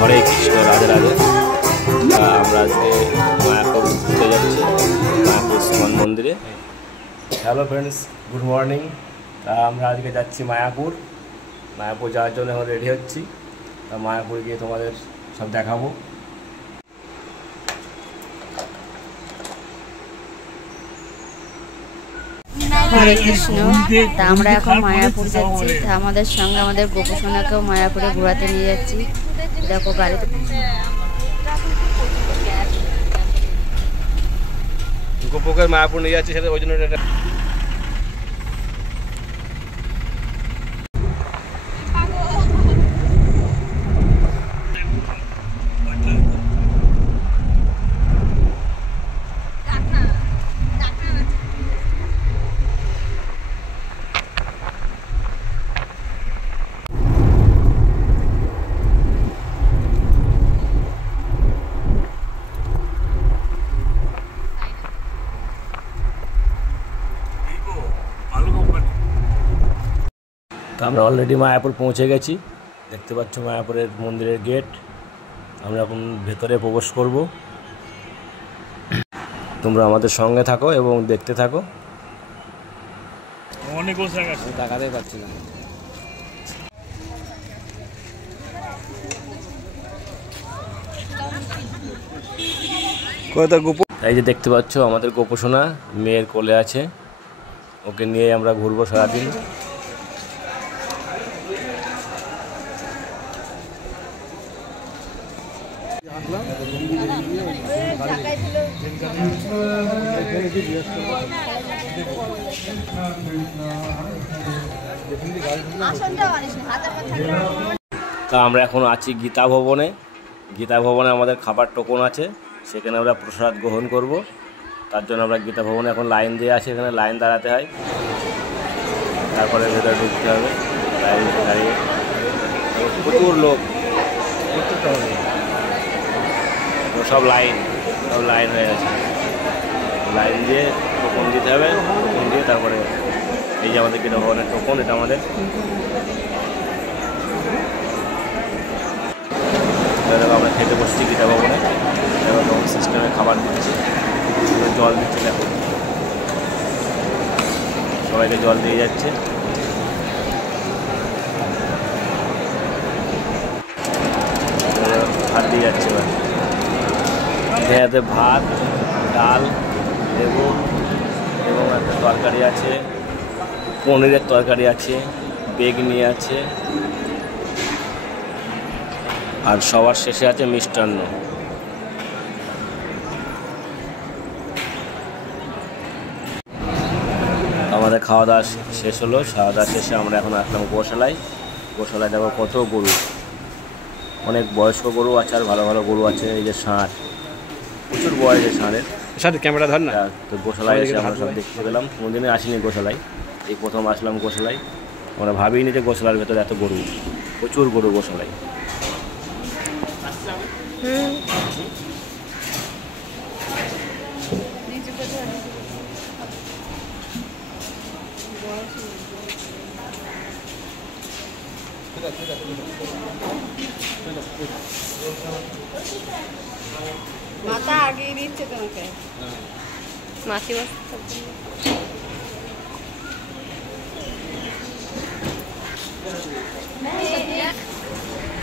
হরে কৃষ্ণ, রাধে রাধে। আমরা আজকে মায়াপুর ঘুরতে যাচ্ছি, মায়াপুর ইস্কন মন্দিরে। Hello friends, good morning. আমরা আজকে যাচ্ছি মায়াপুর যাওয়ার জন্য এখন রেডি হচ্ছি। মায়াপুর গিয়ে তোমাদের সব দেখাবো। হরে কৃষ্ণ। তা আমরা এখন মায়াপুর যাচ্ছি। তা আমাদের সঙ্গে আমাদের গোপসোনাকেও মায়াপুরে ঘোরাতে নিয়ে যাচ্ছি। দেখো গাড়িতে গোপকে মায়াপুর নিয়ে যাচ্ছি, সেটা ওই জন্য আমরা অলরেডি মায়াপুর পৌঁছে গেছি। দেখতে পাচ্ছ মায়াপুরের মন্দিরের গেট। আমরা এখন ভেতরে প্রবেশ করব। তোমরা আমাদের সঙ্গে থাকো এবং দেখতে থাকো। অনেক তাকাতেই পাচ্ছি না। এই যে দেখতে পাচ্ছ আমাদের গোপসোনা মেয়ের কোলে আছে, ওকে নিয়ে আমরা ঘুরবো সারাদিন। তা আমরা এখন আছি গীতা ভবনে। গীতা ভবনে আমাদের খাবার টোকন আছে, সেখানে আমরা প্রসাদ গ্রহণ করব। তার জন্য আমরা গীতা ভবনে এখন লাইন দিয়ে আছি। এখানে লাইন দাঁড়াতে হয়, তারপরে ভেতরে ঢুকতে হবে। লাইন দাঁড়িয়ে প্রচুর লোক, সব লাইন হয়ে গেছে। লাইন দিয়ে টোকন দিতে হবে। টোকন দিয়ে তারপরে এই যে আমাদের গীতা ভবনের টোকন, এটা আমাদের। আমরা খেতে বসছি গীতা ভবনে। এবার তখন সিস্টেমে খাবার দিচ্ছে, জল দিচ্ছে। দেখো সবাইকে জল দিয়ে যাচ্ছে। ভাত দিয়ে যাচ্ছে। এবার ভাত, ডাল, লেবু এবং একটা তরকারি আছে, পনিরের তরকারি আছে, বেগুনি আছে, আর সবার শেষে আছে মিষ্টান্ন। আমাদের খাওয়া দাওয়া শেষ হলো। খাওয়া দাওয়া শেষে আমরা এখন আসলাম গোশালায়। গোশালায় দেখো কত গরু, অনেক বয়স্ক গরু আছে আর ভালো ভালো গরু আছে। এই যে ষাঁড়, প্রচুর বয়সের ষাঁড়ের সাথে ক্যামেরা ধর না। তো গোশালায় এসে আমরা সব দেখতে পেলাম। কোনোদিনই আসিনি গোশালায়, এই প্রথম আসলাম গোশালায়। আমরা ভাবিনি যে গোশালার ভেতরে এত গরু, প্রচুর গরু গোশালায়। মাথা আগিয়ে দিচ্ছে তোমাকে, মাছি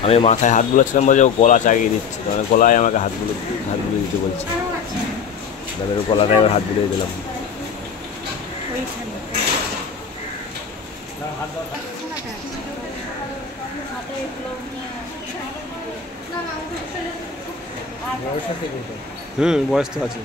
আমি মাথায় হাত বুলাচ্ছিলাম বলে ও গলা চাগিয়ে দিচ্ছে, মানে গলায় আমাকে হাত বুলিয়ে দিতে বলছে। তাদের গলাটায় এবার হাত বুলিয়ে দিলাম। বয়স তো আছে।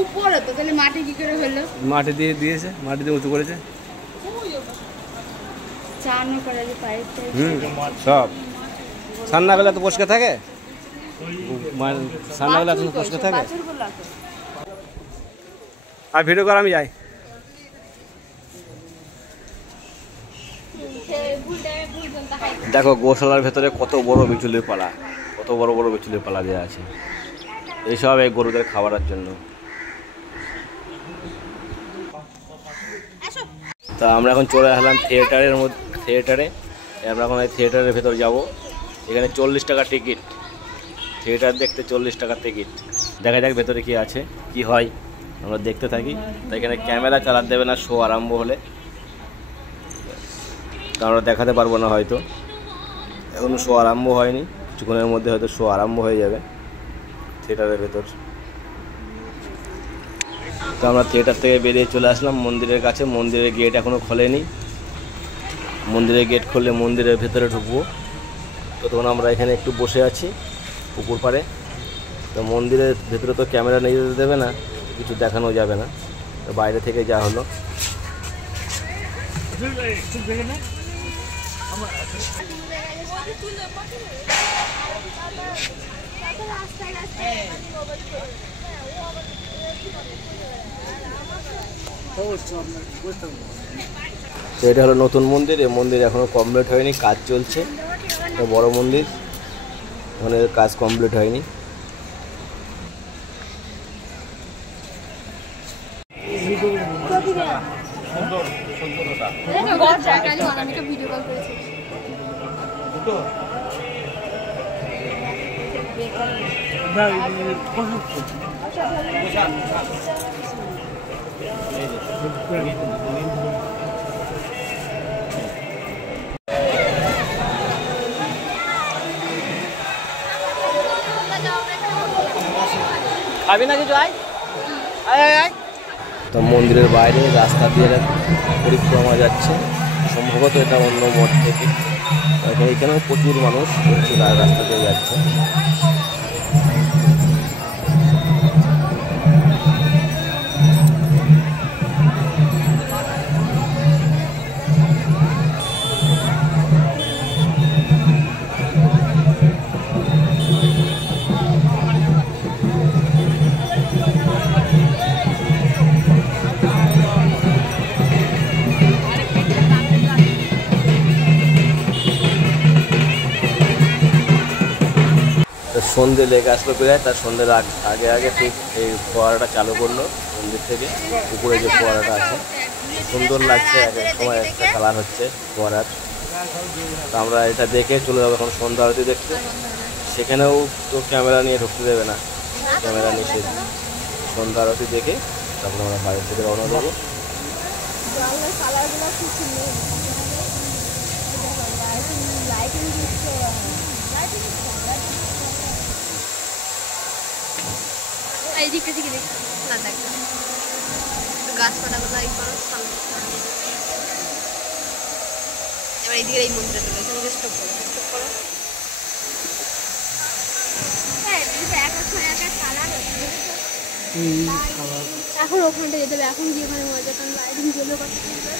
উপরে তো তাহলে মাটি কি করে হলো? মাটি দিয়ে দিয়েছে, মাটি দিয়ে উঁচু করেছে। চানো করে যে পাইপ সব সান্নাবেলা তো পরিষ্কার থাকে, সান্নাবেলা তো পরিষ্কার থাকে। আর ভিডিও করা আমি যাই। ভুল দেখো গোশালার ভেতরে কত বড় বিচুলির পালা, কত বড় বড় বিচুলির পালা দেওয়া আছে, এইসব এই গরুদের খাবারের জন্য। তা আমরা এখন চলে আসলাম থিয়েটারে। আমরা এখন এই থিয়েটারের ভেতর যাব। এখানে 40 টাকা টিকিট, থিয়েটার দেখতে 40 টাকা টিকিট। দেখা যাক ভেতরে কি আছে কি হয়, আমরা দেখতে থাকি। তো এখানে ক্যামেরা চালাতে দেবে না শো আরম্ভ হলে, তা আমরা দেখাতে পারবো না হয়তো, এখনও শো আরম্ভ হয়নি, কিছুক্ষণের মধ্যে হয়তো শো আরম্ভ হয়ে যাবে থিয়েটারের ভেতর। তো আমরা থিয়েটার থেকে বেরিয়ে চলে আসলাম মন্দিরের কাছে। মন্দিরের গেট এখনও খোলেনি, মন্দিরের গেট খুললে মন্দিরের ভেতরে ঢুকবো। তো তখন আমরা এখানে একটু বসে আছি পুকুর পাড়ে। তো মন্দিরের ভেতরে তো ক্যামেরা নিয়ে যেতে দেবে না, কিছু দেখানো যাবে না, তো বাইরে থেকে যা হলো। তো এটা হলো নতুন মন্দির, এই মন্দির এখনো কমপ্লিট হয়নি, কাজ চলছে। বড় মন্দির, ওখানে কাজ কমপ্লিট হয়নি। খাবি না কিছু? তো মন্দিরের বাইরে রাস্তা দিয়ে পরিক্রমা যাচ্ছে, সম্ভবত এটা অন্য মঠ থেকে। এখানেও প্রচুর মানুষ রাস্তা দিয়ে যাচ্ছে। সন্ধে লেগে আসলো প্রায়, তার সন্ধ্যের আগে আগে ঠিক এই ফোয়ারাটা চালু করলো মন্দির থেকে। পুকুরে যে ফোয়ারাটা আছে সুন্দর লাগছে, এক এক সময় একটা কালার হচ্ছে ফোয়ারার। তো আমরা এটা দেখে চলে যাবো এখন সন্ধ্যা আরতি দেখতে। সেখানেও তো ক্যামেরা নিয়ে ঢুকতে দেবে না, ক্যামেরা নিষেধ। সন্ধ্যা আরতি দেখে তারপর আমরা বাইরে থেকে রওনা দেবো। এইদিকে দিকে না দেখো গাছপালাগুলো এই করো, এবার এইদিকে এই মন্দিরে চলে এসে স্টপ করো, স্টপ করো। এখন ওখানটা যেতে হবে, এখন গিয়ে ওখানে মজা, কারণ লাইটিং জ্বলবে কত সুন্দর।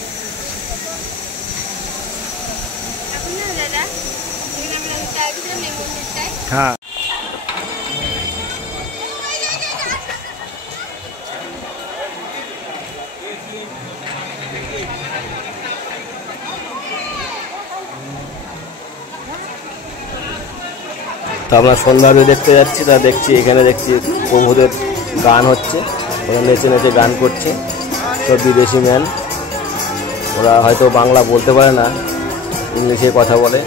এখন না দাদা এখানে আমরা চাইছিলাম এই মন্দিরটায়। হ্যাঁ, তো আমরা সন্ধ্যা দেখতে যাচ্ছি। তা দেখছি এখানে দেখছি প্রভুদের গান হচ্ছে, ওরা নেচে নেচে গান করছে। সব বিদেশি ম্যান, ওরা হয়তো বাংলা বলতে পারে না, ইংলিশে কথা বলে।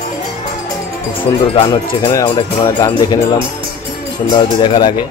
খুব সুন্দর গান হচ্ছে এখানে। আমরা গান দেখে নিলাম সন্ধ্যা আরতি দেখার আগে।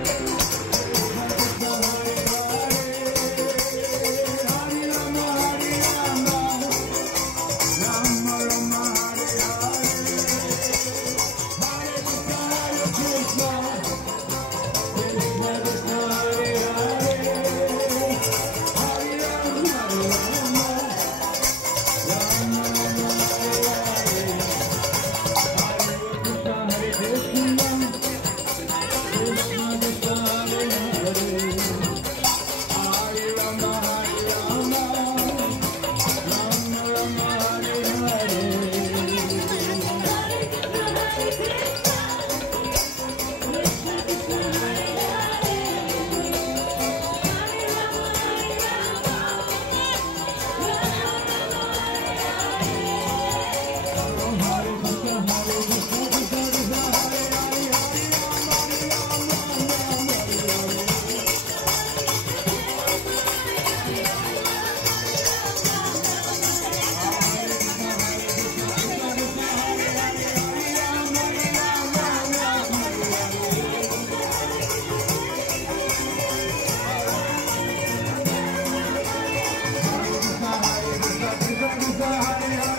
हरे हरे